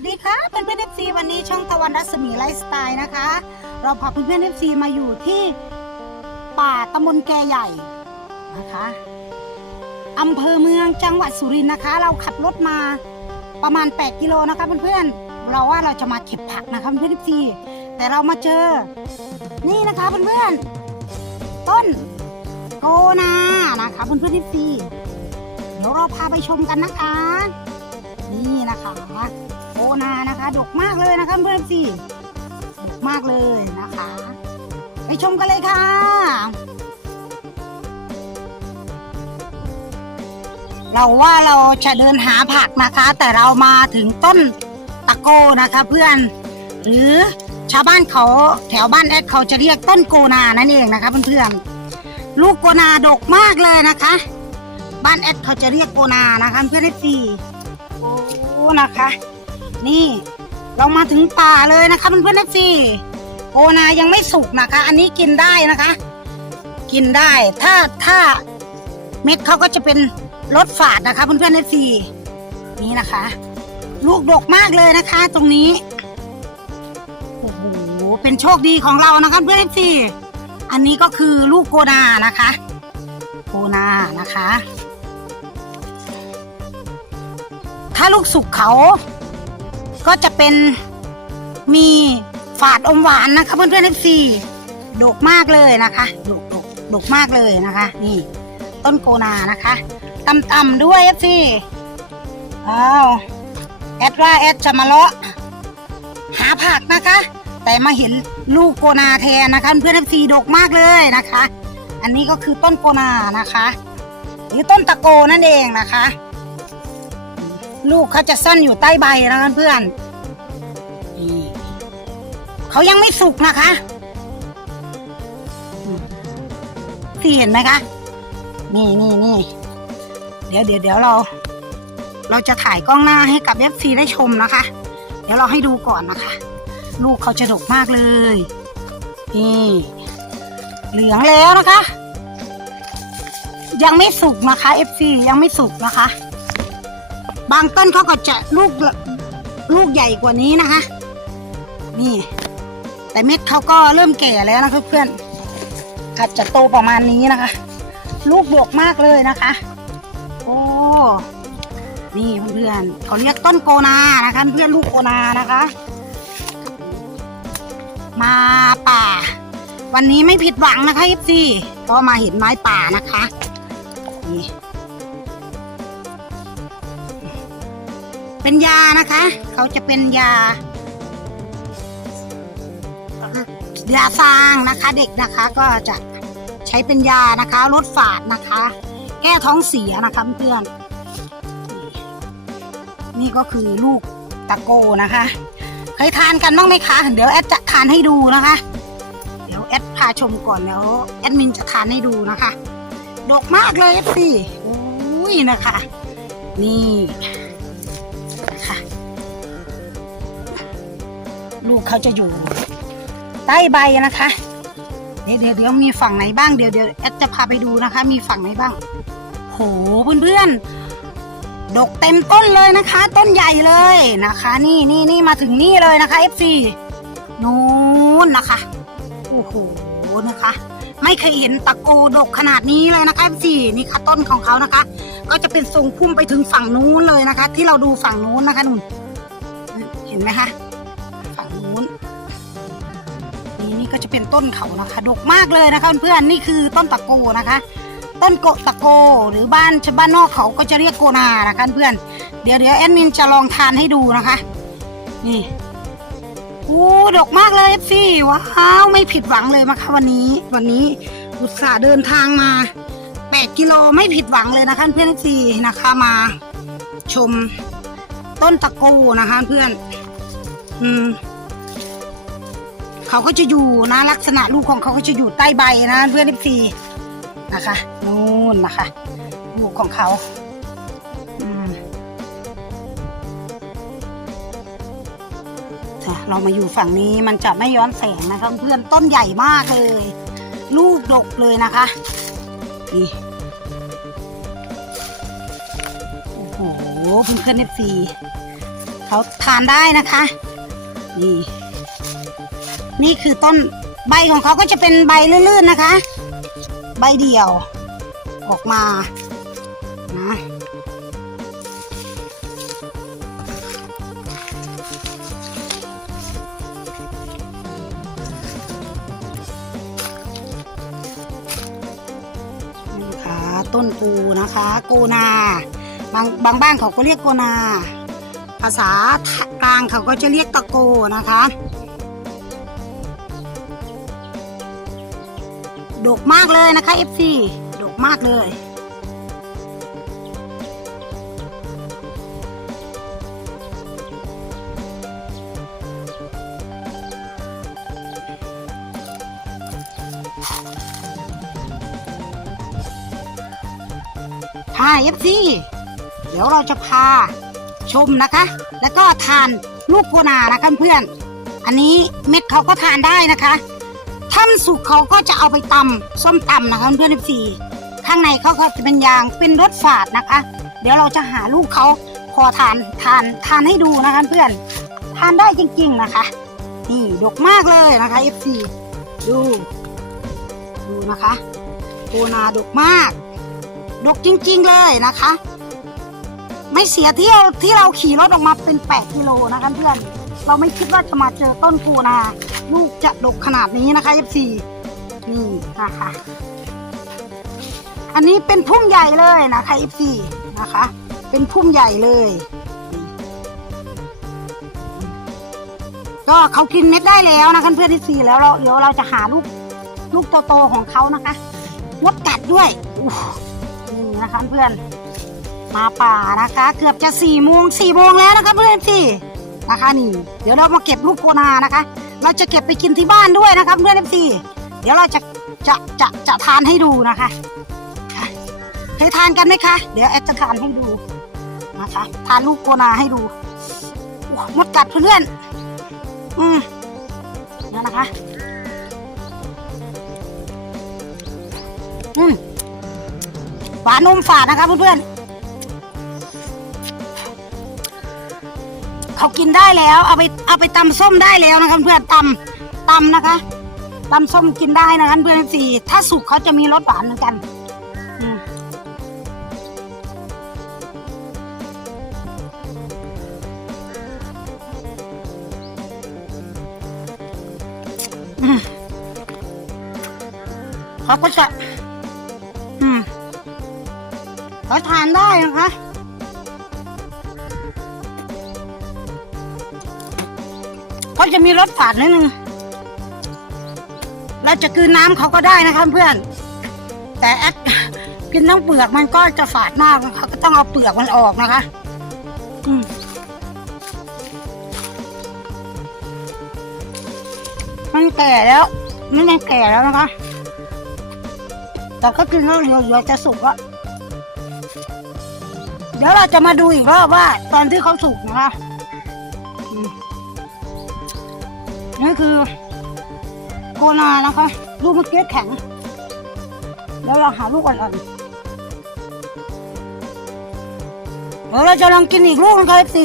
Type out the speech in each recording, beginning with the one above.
วัสดีค่ะเพื่อนเพื่อนเอฟซีวันนี้ช่องตะวันรัศมีไลฟ์สไตล์นะคะ เราพาเพื่อนเพื่อนเอฟซีมาอยู่ที่ป่าตำบลแกใหญ่นะคะอำเภอเมืองจังหวัดสุรินทร์นะคะ เราขับรถมาประมาณ 8 กิโลนะคะเพื่อนๆเราว่าเราจะมาเก็บผักนะคะเพื่อนเอฟซีแต่เรามาเจอ นี่นะคะเพื่อนๆต้นโกนานะคะเพื่อนเพื่อนเอฟซีเดี๋ยวเราพาไปชมกันนะคะ นี่นะคะ โอนานะคะ ดกมากเลยนะคะเพื่อนสิดกมากเลยนะคะ ไปชมกันเลยค่ะ เราว่าเราจะเดินหาผักนะคะ แต่เรามาถึงต้นตะโกนะคะเพื่อน หรือชาวบ้านเขาแถวบ้านแอดเขาจะเรียกต้นโกนานั่นเองนะคะเพื่อนๆลูกโกนาดกมากเลยนะคะ บ้านแอดเขาจะเรียกโกนานะคะเพื่อนเอฟซีโอ้นะคะ นี่ เรามาถึงป่าเลยนะคะเพื่อนๆเอฟซีโอนายังไม่สุกนะคะ อันนี้กินได้นะคะ กินได้ถ้าถ้าเม็ดเขาก็จะเป็นรสฝาดนะคะเพื่อนๆเอฟซีนี่นะคะ ลูกดกมากเลยนะคะ ตรงนี้โอ้โหเป็นโชคดีของเรานะคะเพื่อนเอฟซีอันนี้ก็คือลูกโกนานะคะโกนานะคะ ถ้าลูกสุกเขา ก็จะเป็นมีฝาดอมหวานนะคะเพื่อนๆเอฟซีดกมากเลยนะคะดกดกดกมากเลยนะคะ นี่ ต้นโกนานะคะต่ำๆด้วยเอฟซีอ้าวแอดว่าแอดจะมาเลาะหาผักนะคะ แต่มาเห็นลูกโกนาแทนนะคะ เพื่อนเอฟซีดกมากเลยนะคะ อันนี้ก็คือต้นโกนานะคะ หรือต้นตะโกนั่นเองนะคะ ลูกเขาจะซ่อนอยู่ใต้ใบนะเพื่อนนี่เขายังไม่สุกนะคะอืมพี่เห็นไหมคะ นี่นี่นี่เดี๋ยวเดี๋ยวเดี๋ยวเรา เราจะถ่ายกล้องหน้าให้กับเอฟซีได้ชมนะคะ เดี๋ยวเราให้ดูก่อนนะคะ ลูกเขาจะดกมากเลย นี่ เหลืองแล้วนะคะ ยังไม่สุกนะคะเอฟซียังไม่สุกนะคะ บางต้นเขาก็จะลูกลูกใหญ่กว่านี้นะคะ นี่ แต่เม็ดเขาก็เริ่มแก่แล้วนะคะเพื่อนอาจจะโตประมาณนี้นะคะ ลูกดกมากเลยนะคะ โอ้นี่เพื่อนๆเขาเรียกต้นโกนานะคะ เพื่อนลูกโกนานะคะ มาป่า วันนี้ไม่ผิดหวังนะคะเอฟซีก็มาเห็นไม้ป่านะคะนี่ เป็นยานะคะ เขาจะเป็นยายาฟางนะคะเด็กนะคะก็จะใช้เป็นยานะคะลดฝาดนะคะ แก้ท้องเสียนะคะเพื่อนนี่ก็คือลูกตะโกนะคะ เคยทานกันบ้างไหมคะ เดี๋ยวแอดจะทานให้ดูนะคะ เดี๋ยวแอดพาชมก่อนแล้วแอดมินจะทานให้ดูนะคะดกมากเลยสิโอ้ยนะคะ นี่ ลูกเขาจะอยู่ ใต้ใบนะคะ เดี๋ยวเดี๋ยวเดี๋ยวมีฝั่งไหนบ้างเดี๋ยวเดี๋ยวแอดจะพาไปดูนะคะ มีฝั่งไหนบ้างโหเพื่อนๆดกเต็มต้นเลยนะคะ ต้นใหญ่เลยนะคะ นี่นี่นี่มาถึงนี่เลยนะคะ FC นู้นนะคะโอ้โหนะคะ ไม่เคยเห็นตะโกดกขนาดนี้เลยนะคะ FC นี่ค่ะต้นของเขานะคะ ก็จะเป็นทรงพุ่มไปถึงฝั่งนู้นเลยนะคะ ที่เราดูฝั่งนู้นนะคะนุ่นเห็นไหมคะ นี่นี่ก็จะเป็นต้นเขานะคะดกมากเลยนะคะเพื่อนๆนี่คือต้นตะโกนะคะ ต้นโกตะโก หรือบ้านชาวบ้านนอกเขาก็จะเรียกโกนานะคะเพื่อนเดี๋ยวเดี๋ยวแอดมินจะลองทานให้ดูนะคะ นี่โอ้ดกมากเลยสิว้าวไม่ผิดหวังเลยนะคะวันนี้วันนี้อุตส่าห์เดินทางมา 8 กิโลไม่ผิดหวังเลยนะคะเพื่อนซีนะคะมา ชมต้นตะโกนะคะเพื่อน อืม เขาก็จะอยู่นะ ลักษณะลูกของเขาก็จะอยู่ใต้ใบนะเพื่อนซีนะคะนู่นนะคะ ลูกของเขาอืมจ้ะเรามาอยู่ฝั่งนี้มันจะไม่ย้อนแสงนะคะเพื่อนต้นใหญ่มากเลย ลูกดกเลยนะคะนี่โอ้โหเพื่อนเพื่อนเอฟซีเขาทานได้นะคะนี่ นี่คือต้นใบของเขาก็จะเป็นใบลื่นๆนะคะ ใบเดี่ยวออกมานะนี่ค่ะต้นกูนะคะโกนา บางบางบ้านเขาก็เรียกโกนา ภาษากลางเขาก็จะเรียกตะโกนะคะ ดกมากเลยนะคะ FC ดกมากเลยพา FC เดี๋ยวเราจะพาชมนะคะ แล้วก็ทานลูกโกนานะคะเพื่อน อันนี้เม็ดเขาก็ทานได้นะคะ ถ้ามันสุกเขาก็จะเอาไปตำส้มตำนะคะเพื่อน FC ข้างในเขาก็จะเป็นยางเป็นรสฝาดนะคะ เดี๋ยวเราจะหาลูกเขาพอทานทานทานให้ดูนะคะเพื่อนทานได้จริง ๆนะคะ นี่ดกมากเลยนะคะ FC ดูดูนะคะโกนาดกมาก ดกจริง ๆเลยนะคะ ไม่เสียเที่ยวที่เราขี่รถออกมาเป็น 8 กิโลนะคะเพื่อน เราไม่คิดว่าจะมาเจอต้นปูนา ลูกจะดกขนาดนี้นะคะ F4 นี่นะคะ อันนี้เป็นพุ่มใหญ่เลยนะคะ F4 นะคะ เป็นพุ่มใหญ่เลย ก็เขากินเม็ดได้แล้วนะคะเพื่อนที่สี่แล้วเราเดี๋ยวเราจะหาลูกลูกโตๆของเขานะคะมดกัดด้วยนี่นะคะเพื่อนมาป่านะคะ เกือบจะสี่โมงสี่โมงแล้วนะคะเพื่อนพี่นะคะนี่ เดี๋ยวเรามาเก็บลูกโกนานะคะ เราจะเก็บไปกินที่บ้านด้วยนะคะเพื่อนเพี่เดี๋ยวเราจะจะจะจะทานให้ดูนะคะเคยทานกันไหมคะ เดี๋ยวแอดจะทานให้ดูนะคะทานลูกโกนาให้ดูโอ้มดกัดเพื่อนอืมเนี่ยนะคะอืมหวานนมฝาดนะคะเพื่อนๆ เขากินได้แล้วเอาไปเอาไปตำส้มได้แล้วนะคะเพื่อนตำตำนะคะตำส้มกินได้นะคะเพื่อนสี่ถ้าสุกเขาจะมีรสหวานเหมือนกันเขาก็จะอืมเขาทานได้นะคะ เขาจะมีรสฝาดนิดนึง เราจะกลืนน้ำเขาก็ได้นะคะเพื่อน แต่แอดกินทั้งเปลือกมันก็จะฝาดมากเขาก็ต้องเอาเปลือกมันออกนะคะ อืมมันแก่แล้ว มันยังแก่แล้วนะคะ แต่ก็กินแล้วเหลือๆจะสุกแล้วเดี๋ยวเราจะมาดูอีกรอบว่า ตอนที่เขาสุกนะคะ นี่คือโกนานะคะ ลูกเมื่อกี้แข็ง แล้วเราหาลูกอ่อนๆเดี๋ยวเราจะลองกินอีกลูกนะคะเอฟซี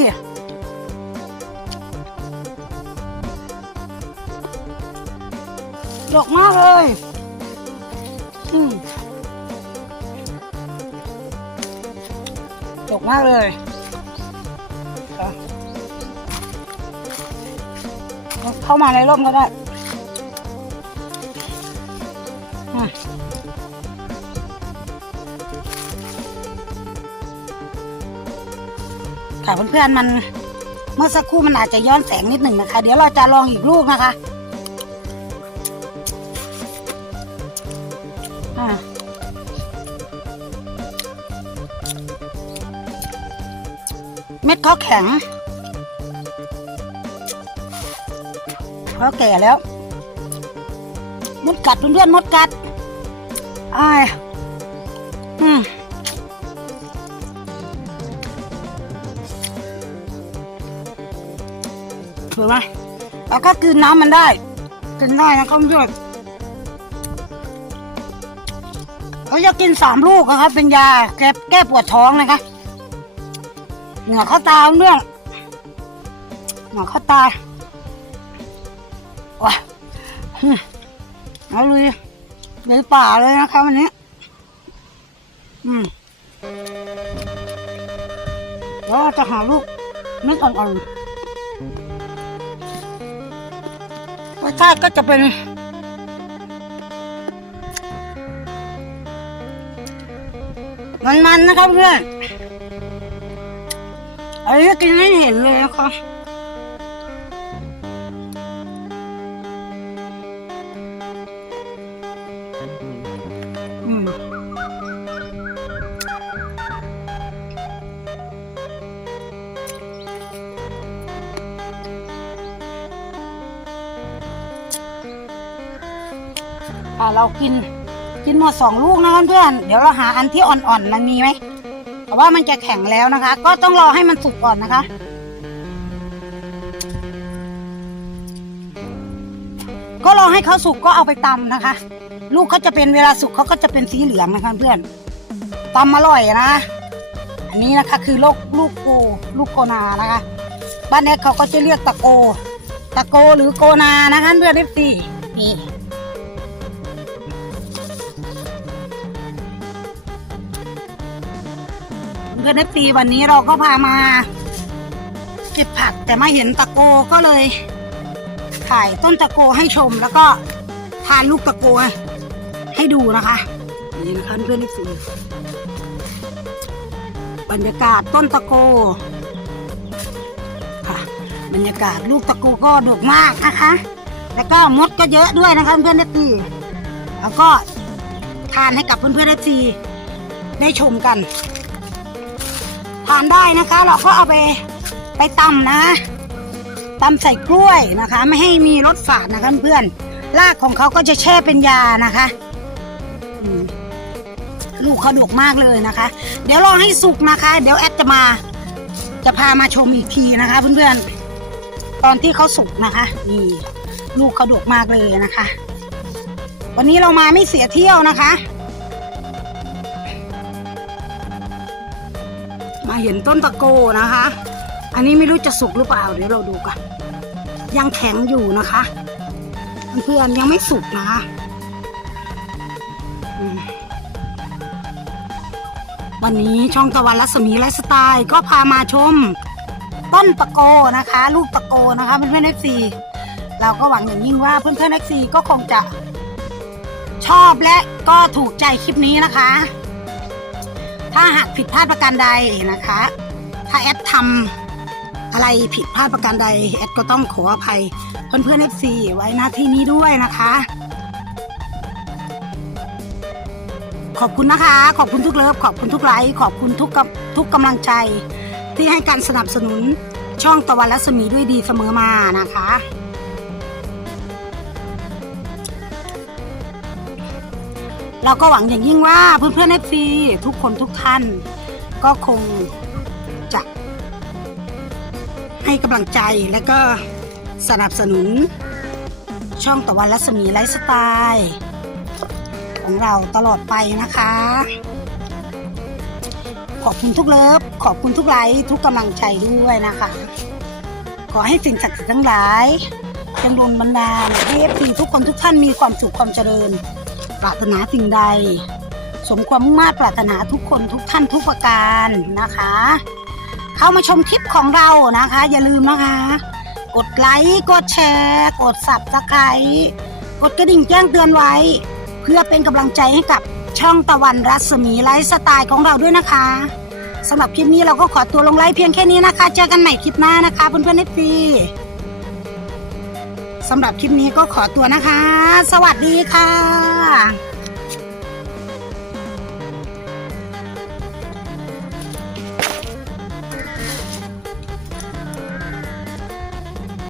ดกมากเลย อืมดกมากเลย เข้ามาในร่มก็ได้ค่ะเพื่อนๆมันเมื่อสักครู่มันอาจจะย้อนแสงนิดหนึ่งนะคะ เดี๋ยวเราจะลองอีกลูกนะคะอ่าเม็ดเขาแข็ง เขาแก่แล้วมดกัดเพื่อนๆมดกัดอ้ายอืมถือไหมแล้วก็กินน้ำมันได้กินได้นะครับเพื่อนเขาจะกินสามลูกอะครับ เป็นยาแก้แก้ปวดท้องนะคะเหงื่อเข้าตาเรื่องหนังเข้าตา ว้าเอาเลยในป่าเลยนะคะวันนี้ อืมแล้วเราจะหาลูกเม็ดอ่อนๆรสชาติก็จะเป็นมันๆนะครับเพื่อนอันนี้กินให้เห็นเลยนะคะ เรากิน กินหมดสองลูกนะเพื่อนเดี๋ยวเราหาอันที่อ่อนๆมันมีไหมแต่ว่ามันจะแข็งแล้วนะคะ ก็ต้องรอให้มันสุกก่อนนะคะ ก็รอให้เขาสุกก็เอาไปตำนะคะ ลูกเขาจะเป็นเวลาสุกเขาก็จะเป็นสีเหลืองนะคะเพื่อนตำอร่อยนะอันนี้นะคะคือลูกลูกโกลูกโกนานะคะ บ้านนี้เขาก็จะเรียกตะโก ตะโกหรือโกนานะคะเพื่อนเอฟซีนี่ เพื่อนในปีวันนี้เราก็พามาเก็บผักแต่มาเห็นตะโกก็เลยถ่ายต้นตะโกให้ชมแล้วก็ทานลูกตะโกให้ดูนะคะ นี่นะคะเพื่อนในปีบรรยากาศต้นตะโกค่ะ บรรยากาศลูกตะโกก็ดกมากนะคะ แล้วก็มดก็เยอะด้วยนะคะเพื่อนในปีแล้วก็ทานให้กับเพื่อนๆในปีได้ชมกัน ทานได้นะคะ เราก็เอาไปไปตำนะตำใส่กล้วยนะคะ ไม่ให้มีรสฝาดนะคะเพื่อนรากของเขาก็จะแช่เป็นยานะคะลูกเขาดกมากเลยนะคะ เดี๋ยวรอให้สุกนะคะ เดี๋ยวแอดจะมา จะพามาชมอีกทีนะคะ เพื่อนๆ ตอนที่เขาสุกนะคะนี่ลูกเขาดกมากเลยนะคะ วันนี้เรามาไม่เสียเที่ยวนะคะ มาเห็นต้นตะโกนะคะ อันนี้ไม่รู้จะสุกหรือเปล่าเดี๋ยวเราดูกันยังแข็งอยู่นะคะเพื่อนๆยังไม่สุกนะคะวันนี้ช่องตะวันรัศมีไลฟ์สไตล์ก็พามาชม ต้นตะโกนะคะ ลูกตะโกนะคะเพื่อนๆเอฟซีเราก็หวังอย่างยิ่งว่าเพื่อนๆเอฟซีก็คงจะชอบและก็ถูกใจคลิปนี้นะคะ ถ้าหากผิดพลาดประการใดนะคะ ถ้าแอดทำอะไรผิดพลาดประการใดแอดก็ต้องขออภัยเพื่อนเพื่อนเอฟซีไว้หน้าที่นี้ด้วยนะคะ ขอบคุณนะคะ ขอบคุณทุกเลิฟขอบคุณทุกไลค์ขอบคุณทุกกำทุกกำลังใจ ที่ให้การสนับสนุนช่องตะวันรัศมีด้วยดีเสมอมานะคะ เราก็หวังอย่างยิ่งว่าเพื่อนๆเอฟทุกคนทุกท่าน ก็คงจะให้กำลังใจและก็สนับสนุน ช่องตะวันรัศมีไลฟ์สไตล์ของเราตลอดไปนะคะ ขอบคุณทุกเลิฟ ขอบคุณทุกไลค์ทุกกำลังใจด้วยนะคะ ขอให้สิ่งศักดิ์สิทธิ์ทั้งหลายจงดลบันดาลให้เอฟซีทุกคนทุกท่านมีความสุขความเจริญ ปรารถนาสิ่งใด สมความมุ่งมา่ปรารถนาทุกคนทุกท่านทุกประการนะคะ เข้ามาชมคลิปของเรานะคะ อย่าลืมนะคะ กดไลค์กดแชร์ กดสับสไครต์กดกระดิ่งแจ้งเตือนไว้ เพื่อเป็นกำลังใจให้กับช่องตะวันรัศมีไลฟ์สไตล์ของเราด้วยนะคะสำหรับคลิปนี้เราก็ขอตัวลงไลฟ์เพียงแค่นี้นะคะ เจอกันใหม่คลิปหน้านะคะเพื่อนๆเอฟซีสำหรับคลิปนี้ก็ขอตัวนะคะ สวัสดีค่ะ 干？